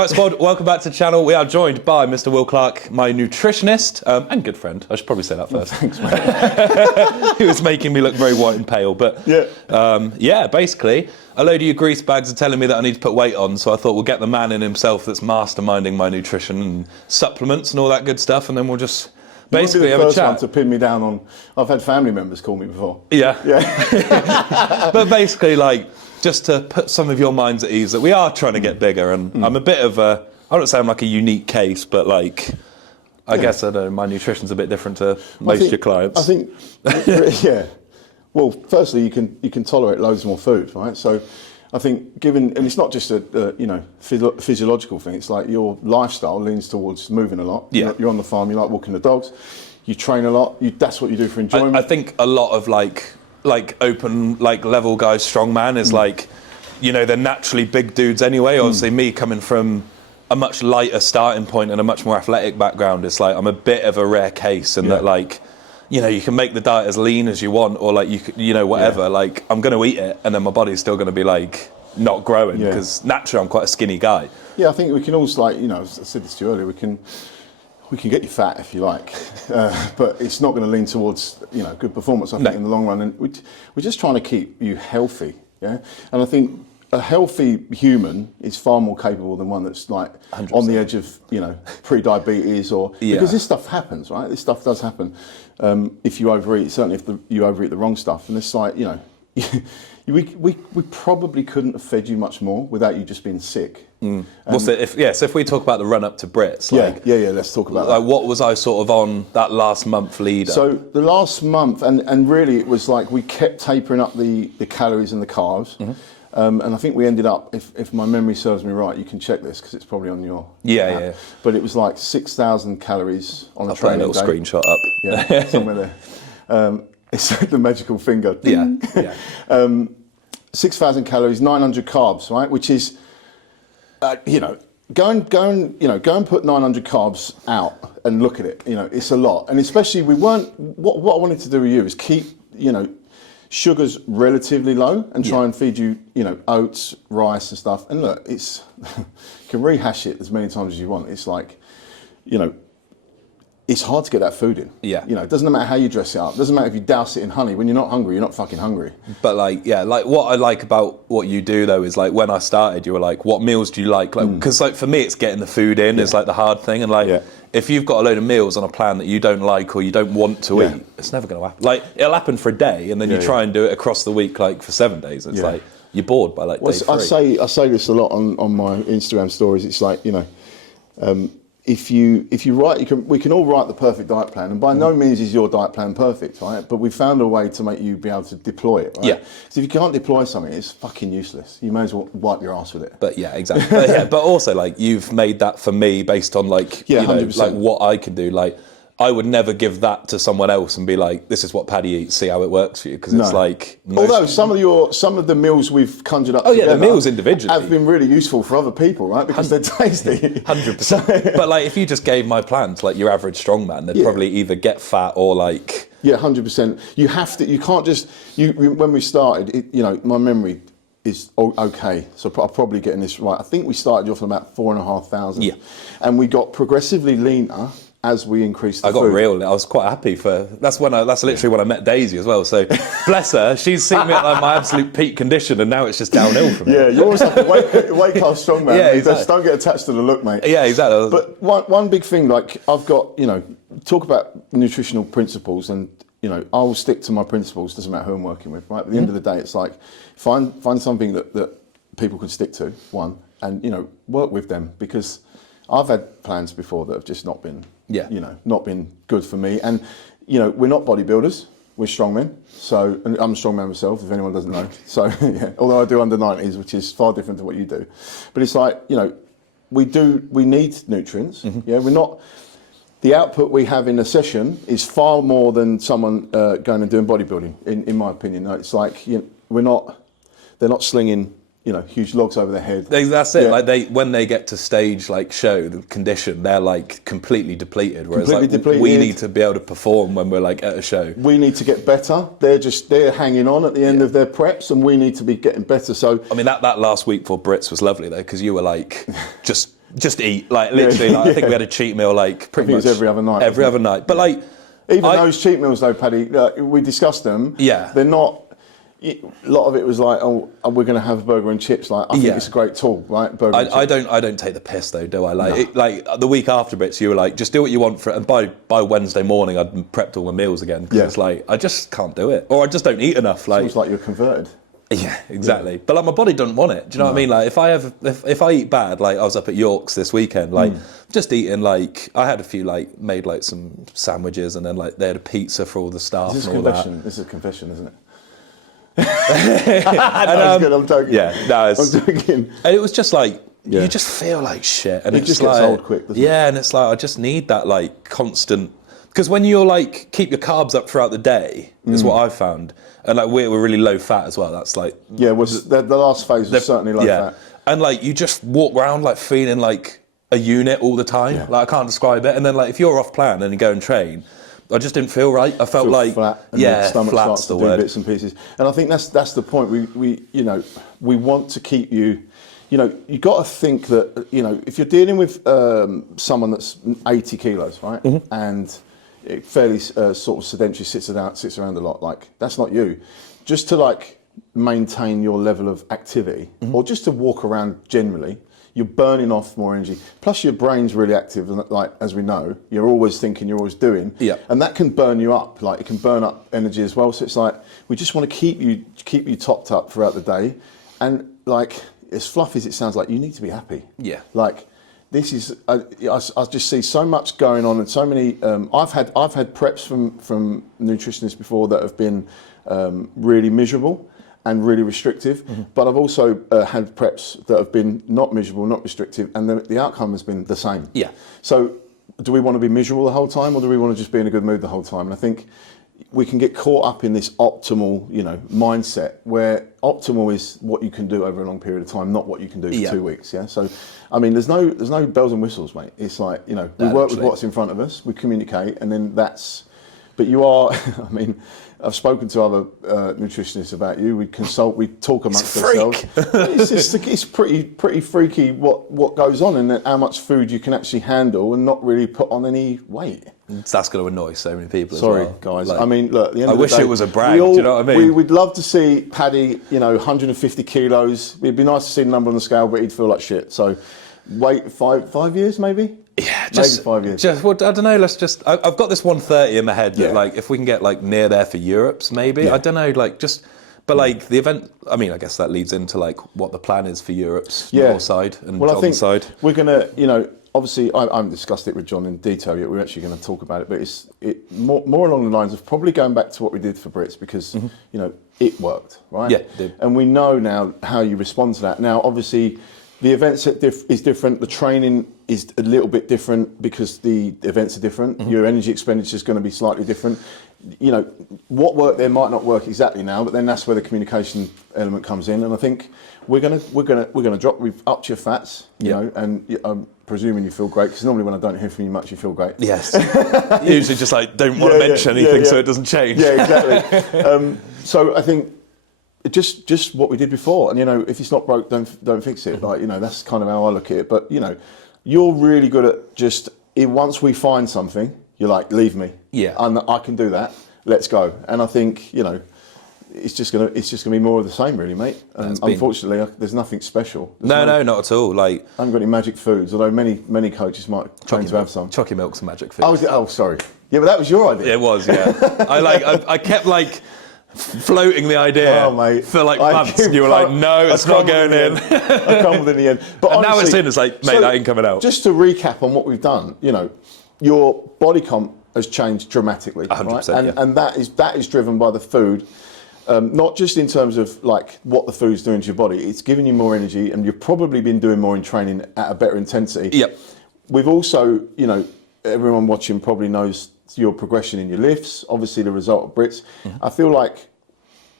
Right, squad, welcome back to the channel. We are joined by Mr. Will Clarke, my nutritionist, and good friend. I should probably say that first. Thanks, mate. He was making me look very white and pale, but basically, a load of you grease bags are telling me that I need to put weight on, so I thought we'll get the man in himself that's masterminding my nutrition and supplements and all that good stuff, and then we'll just basically have a chat. First one to pin me down on. I've had family members call me before. Yeah. Yeah. But basically, like, just to put some of your minds at ease that we are trying to get bigger, and I'm a bit of a, I don't say I'm like a unique case, but like, I guess, I don't know, my nutrition's a bit different to most of your clients. I think, yeah. Well, firstly, you can tolerate loads more food, right? So I think given, and it's not just a physiological thing, it's like your lifestyle leans towards moving a lot. Yeah. You're on the farm, you like walking the dogs, you train a lot, that's what you do for enjoyment. I think a lot of like open, like level guys, strongman is like, you know, they're naturally big dudes anyway. Obviously me coming from a much lighter starting point and a much more athletic background, it's like I'm a bit of a rare case in that, like, you know, you can make the diet as lean as you want, or like you know, whatever, like I'm going to eat it and then my body's still going to be like not growing because naturally I'm quite a skinny guy. Yeah, I think we can also, like, you know, as I said this to you earlier, we can get you fat if you like, but it's not going to lean towards, you know, good performance, I think, in the long run. And we're just trying to keep you healthy, yeah? And I think a healthy human is far more capable than one that's like 100%. On the edge of, you know, pre-diabetes or, because this stuff happens, right? This stuff does happen if you overeat, certainly if you overeat the wrong stuff. And it's like, you know, we probably couldn't have fed you much more without you just being sick. So if we talk about the run up to Brits, like, let's talk about that. Like, what was I sort of on that last month leader? So the last month, and really it was like we kept tapering up the calories and the carbs, and I think we ended up, if my memory serves me right, you can check this because it's probably on your app, but it was like 6,000 calories on a training day. I'll put a little screenshot up. Yeah, somewhere there. It's the magical finger. Yeah. 6,000 calories, 900 carbs, right? Which is, you know, go and put 900 carbs out and look at it. You know, it's a lot, and especially what I wanted to do with you is keep, you know, sugars relatively low and try and feed you, you know, oats, rice and stuff. And look, it's you can rehash it as many times as you want. It's like, you know, it's hard to get that food in. Yeah. You know, it doesn't matter how you dress it up. It doesn't matter if you douse it in honey. When you're not hungry, you're not fucking hungry. But like, like what I like about what you do though is like when I started, you were like, what meals do you like? Like, because like for me, it's getting the food in is like the hard thing. And like, if you've got a load of meals on a plan that you don't like or you don't want to eat, it's never going to happen. Like, it'll happen for a day and then you try and do it across the week, like for 7 days. It's like, you're bored by like day 3. I say this a lot on my Instagram stories. It's like, you know, if you write, we can all write the perfect diet plan, and by no means is your diet plan perfect, right? But we found a way to make you be able to deploy it, right? Yeah. So if you can't deploy something, it's fucking useless. You may as well wipe your ass with it. But yeah, exactly. But also like you've made that for me based on like, you know, like what I can do. Like I would never give that to someone else and be like, this is what Paddy eats, see how it works for you. Because it's like... Although some of the meals we've conjured up together, the meals individually have been really useful for other people, right? Because they're tasty. 100%. But like if you just gave my plan to like your average strongman, they'd probably either get fat or like... Yeah, 100%. You have to, you can't just... when we started, you know, my memory is okay, so I'm probably getting this right. I think we started you off at about 4,500. Yeah. And we got progressively leaner as we increased the I got food. real. I was quite happy for that's literally when I met Daisy as well. So bless her, she's seen me at like my absolute peak condition, and now it's just downhill from here. Yeah, you're always like a weight class strongman. Yeah, exactly. Just don't get attached to the look, mate. Yeah, exactly. But one big thing, like I've got, you know, talk about nutritional principles, and you know, I will stick to my principles. Doesn't matter who I'm working with, right? At the end of the day, it's like find something that people can stick to, and you know, work with them, because I've had plans before that have just not been. You know, not been good for me. And, you know, we're not bodybuilders, we're strongmen. So, and I'm a strongman myself, if anyone doesn't know. So, yeah, although I do under 90s, which is far different to what you do. But it's like, you know, we need nutrients. Yeah, we're not, the output we have in a session is far more than someone going and doing bodybuilding, in my opinion. It's like, you know, they're not slinging, you know, huge logs over their head. That's it. Yeah. Like when they get to stage like show the condition, they're like completely depleted. Whereas we need to be able to perform when we're like at a show. We need to get better. They're hanging on at the end of their preps, and we need to be getting better. So I mean that last week for Brits was lovely though, because you were like just just eat, like literally. Like, I think we had a cheat meal like pretty much it was every other night. Every other night, but like even those cheat meals though, Paddy, we discussed them. Yeah, they're not. A lot of it was like, oh, we're going to have a burger and chips. Like, I think it's a great tool, right? Burger and chips. I don't take the piss though, do I? Like, like the week after bits, you were like, just do what you want for it. And by Wednesday morning, I'd prepped all my meals again because it's like I just can't do it, or I just don't eat enough. Like, it's like you're converted. Yeah, exactly. But like my body doesn't want it. Do you know what I mean? Like if I eat bad, like I was up at York's this weekend, like just eating like I had a few like made like some sandwiches and then like they had a pizza for all the staff and all that. This is a confession, isn't it? Good, I'm joking. Yeah, no, I'm joking. And it was just like you just feel like shit, and it just gets old quick, doesn't it? Yeah, and it's like I just need that like constant, because when you're like keep your carbs up throughout the day is what I've found, and like we're really low fat as well. That's like the last phase was certainly low fat, and like you just walk around like feeling like a unit all the time. Yeah. Like I can't describe it. And then like if you're off plan and you go and train, I just didn't feel right. I felt like flat, and your stomach flat's starts to the do word. Bits and pieces. And I think that's the point. We want to keep you. You got to think that if you're dealing with someone that's 80 kilos, right, and it fairly sort of sedentary, sits around a lot. Like that's not you. Just to like maintain your level of activity, or just to walk around generally. You're burning off more energy. Plus, your brain's really active, and like as we know, you're always thinking, you're always doing, and that can burn you up. Like it can burn up energy as well. So it's like we just want to keep you topped up throughout the day, and like as fluffy as it sounds, like you need to be happy. Yeah. Like this is, I just see so much going on, and so many. I've had preps from nutritionists before that have been really miserable and really restrictive, but I've also had preps that have been not miserable, not restrictive, and the outcome has been the same. Yeah. So do we want to be miserable the whole time, or do we want to just be in a good mood the whole time? And I think we can get caught up in this optimal, mindset, where optimal is what you can do over a long period of time, not what you can do for 2 weeks. Yeah. So, I mean, there's no bells and whistles, mate. It's like, we work with what's in front of us, we communicate, and then that's. But you are, I mean, I've spoken to other nutritionists about you. We consult, we talk amongst ourselves. It's pretty freaky what goes on, and how much food you can actually handle and not really put on any weight. That's going to annoy so many people. Sorry, as well. guys. Like, I mean, look. At the end I of the wish day, it was a brag. Do you know what I mean? We'd love to see Paddy, 150 kilos. It'd be nice to see the number on the scale, but he'd feel like shit. So, wait 5 years maybe. Yeah, maybe 5 years. Well, I don't know. Let's just. I've got this 130 in my head. That, like, if we can get like near there for Europe's, maybe. Yeah. I don't know. Like, just. But like the event. I mean, I guess that leads into like what the plan is for Europe's north side and John's side. We're gonna, obviously, I haven't discussed it with John in detail yet. We're actually going to talk about it, but it's more along the lines of probably going back to what we did for Brits, because it worked, right? Yeah, it did. And we know now how you respond to that. Now, obviously, the events is different. The training is a little bit different because the events are different. Your energy expenditure is going to be slightly different. What worked there might not work exactly now, but then that's where the communication element comes in. And I think we're gonna drop. We've upped your fats, and I'm presuming you feel great, because normally when I don't hear from you much, you feel great. Yes. Usually just like don't want to mention anything so it doesn't change. Yeah, exactly. So I think just what we did before, and if it's not broke, don't fix it. Like that's kind of how I look at it. But you're really good at just once we find something, you're like, leave me. Yeah. I can do that. Let's go. And I think it's just gonna be more of the same, really, mate. And unfortunately, there's nothing special. No, not at all. Like I haven't got any magic foods, although many coaches might claim to have some. Chalky milk's a magic food. Oh, sorry. Yeah, but that was your idea. It was, yeah. I kept like floating the idea for like months. You were like, no, it's not going in. I crumbled in the end. But and honestly, now it's in. It's like, mate, that ain't coming out. Just to recap on what we've done, your body comp has changed dramatically, 100%, right? And that is driven by the food, not just in terms of like what the food's doing to your body. It's giving you more energy, and you've probably been doing more in training at a better intensity. Yep. We've also, everyone watching probably knows your progression in your lifts. Obviously, the result of Brits. I feel like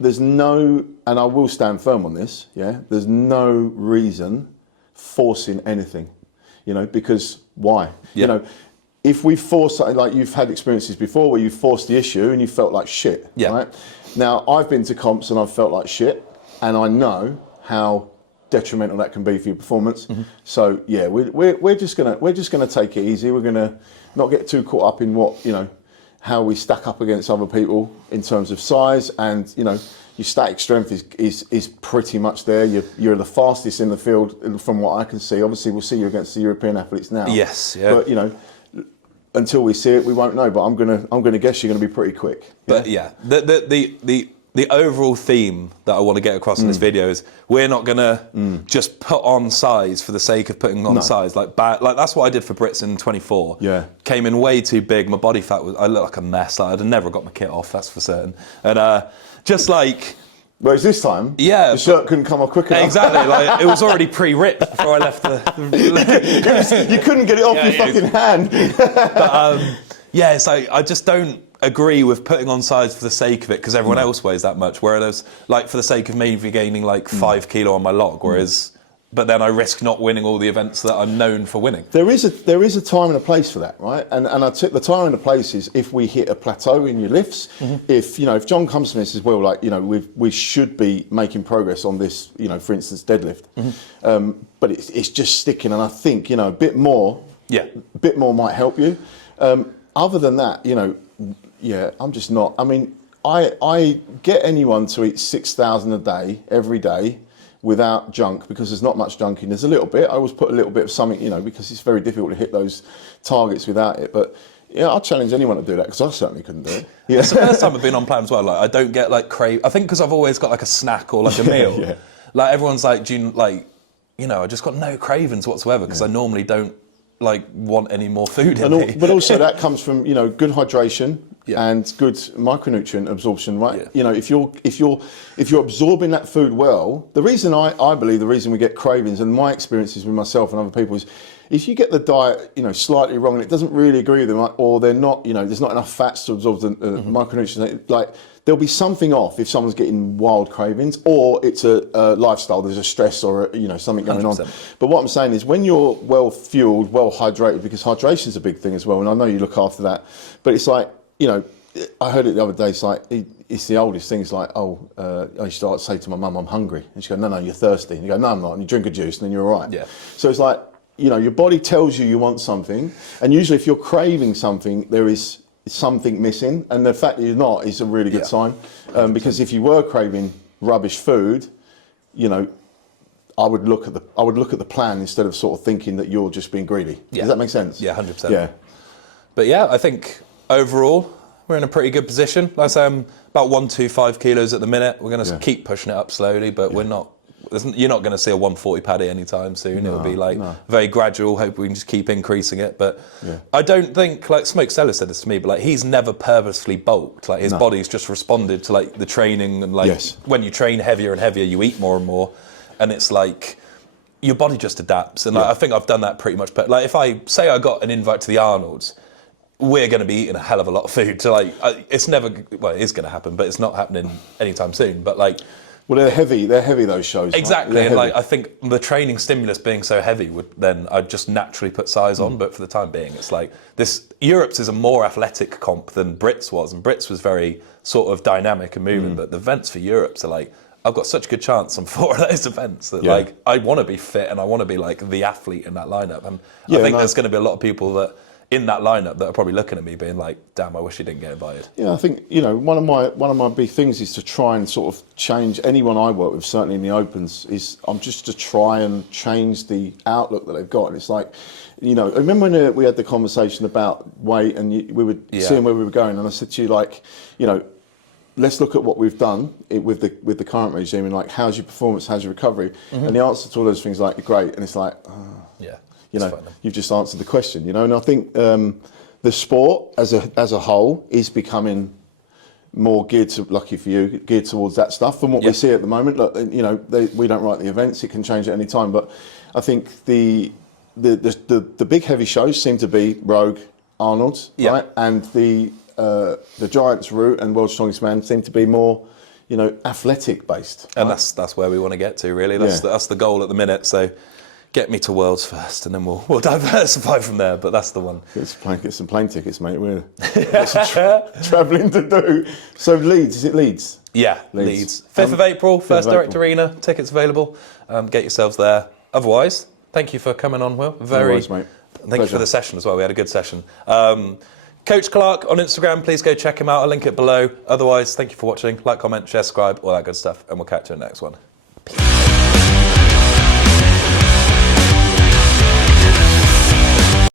there's no, and I will stand firm on this. Yeah, there's no reason forcing anything, because why? Yep. If we force something, like you've had experiences before where you forced the issue and you felt like shit, right? Now, I've been to comps and I've felt like shit, and I know how detrimental that can be for your performance. So yeah, we're just gonna take it easy. We're gonna not get too caught up in what, you know, how we stack up against other people in terms of size, and you know, your static strength is pretty much there. You're the fastest in the field from what I can see. Obviously, we'll see you against the European athletes now. Yes, yeah. But you know, until we see it, we won't know. But I'm gonna guess you're gonna be pretty quick. But yeah, the overall theme that I want to get across in this video is we're not gonna just put on size for the sake of putting on size. Like that's what I did for Brits in 24. Yeah. Came in way too big. My body fat I looked like a mess. Like, I'd have never got my kit off, that's for certain. And just like. Whereas this time, yeah, the shirt couldn't come off quick enough. Exactly, like it was already pre-ripped before I left the. You couldn't get it off your fucking hand. But yeah, it's like I just don't agree with putting on size for the sake of it because everyone else weighs that much. Whereas, like for the sake of maybe gaining like 5 kilo on my log, whereas. But then I risk not winning all the events that I'm known for winning. There is a time and a place for that, right? And I took the time and the place is if we hit a plateau in your lifts, if John comes to me and says, well, like, you know, we should be making progress on this, you know, for instance, deadlift, but it's just sticking. And I think, you know, a bit more might help you. Other than that, you know, yeah, I'm just not. I mean, I get anyone to eat 6,000 a day every day without junk, because there's not much junk in. There's a little bit. I always put a little bit of something, you know, because it's very difficult to hit those targets without it. But yeah, I'll challenge anyone to do that because I certainly couldn't do it. Yeah. It's the first time I've been on plan as well. Like I don't get like crave. I think because I've always got like a snack or like a meal. Yeah. Like everyone's like, do you like, you know, I just got no cravings whatsoever because I normally don't like want any more food in me. But also that comes from, you know, good hydration. And good micronutrient absorption, right? Yeah. You know, if you're absorbing that food well, the reason I believe the reason we get cravings, and my experiences with myself and other people, is if you get the diet, you know, slightly wrong and it doesn't really agree with them, or they're not, you know, there's not enough fats to absorb the micronutrients. Like there'll be something off if someone's getting wild cravings, or it's a lifestyle. There's a stress or you know, something going 100%. on. But what I'm saying is, when you're well fueled, well hydrated, because hydration is a big thing as well, and I know you look after that. But it's like, you know, I heard it the other day. It's like it's the oldest thing. It's like, I used to say to my mum, "I'm hungry," and she go, "No, you're thirsty." And you go, "No, I'm not." And you drink a juice, and then you're all right. Yeah. So it's like, you know, your body tells you want something, and usually if you're craving something, there is something missing, and the fact that you're not is a really good sign. Because if you were craving rubbish food, you know, I would look at the plan instead of sort of thinking that you're just being greedy. Yeah. Does that make sense? Yeah, 100%. Yeah. But yeah, I think overall we're in a pretty good position. Like I say, I'm about 125 kilos at the minute. We're going to keep pushing it up slowly, but we're not. You're not going to see a 140 paddy anytime soon. It'll be like very gradual. Hope we can just keep increasing it. But I don't think, like Smoke Seller said this to me, but like he's never purposefully bulked. Like his body's just responded to like the training, and like when you train heavier and heavier, you eat more and more, and it's like your body just adapts. And like, I think I've done that pretty much. But like if I say I got an invite to the Arnold's, we're going to be eating a hell of a lot of food. So like, it's never, well, it is going to happen, but it's not happening anytime soon. But like, well, they're heavy, those shows. Exactly, right? and like I think the training stimulus being so heavy would then I'd just naturally put size on. But for the time being, it's like this. Europe's is a more athletic comp than Brits was, and Brits was very sort of dynamic and moving. But the events for Europe's are like, I've got such a good chance on 4 of those events that like I want to be fit and I want to be like the athlete in that lineup. And I think there's going to be a lot of people that in that lineup that are probably looking at me being like, damn, I wish he didn't get invited. Yeah, I think, you know, one of my big things is to try and sort of change anyone I work with, certainly in the Opens, is I'm just to try and change the outlook that they've got. And it's like, you know, I remember when we had the conversation about weight and we were seeing where we were going, and I said to you, like, you know, let's look at what we've done with the current regime, and like, how's your performance, how's your recovery? And the answer to all those things, like, great. And it's like, you know, you've just answered the question, you know. And I think the sport as a whole is becoming more geared to, lucky for you, geared towards that stuff. From what we see at the moment, look, you know, we don't write the events; it can change at any time. But I think the big heavy shows seem to be Rogue, Arnold's, right, and the Giants route and World's Strongest Man seem to be more, you know, athletic based. And that's where we want to get to, really. That's the goal at the minute. So get me to Worlds first, and then we'll diversify from there. But that's the one. Get some plane tickets, mate. We're got some travelling to do. So Leeds, is it Leeds? Yeah, Leeds. 5th of April, First of Direct April. Arena. Tickets available. Get yourselves there. Otherwise, thank you for coming on, Will. No worries, mate. Thank you Pleasure. for the session as well. We had a good session. Coach Clarke on Instagram, please go check him out. I'll link it below. Otherwise, thank you for watching. Like, comment, share, subscribe, all that good stuff. And we'll catch you in the next one. Peace.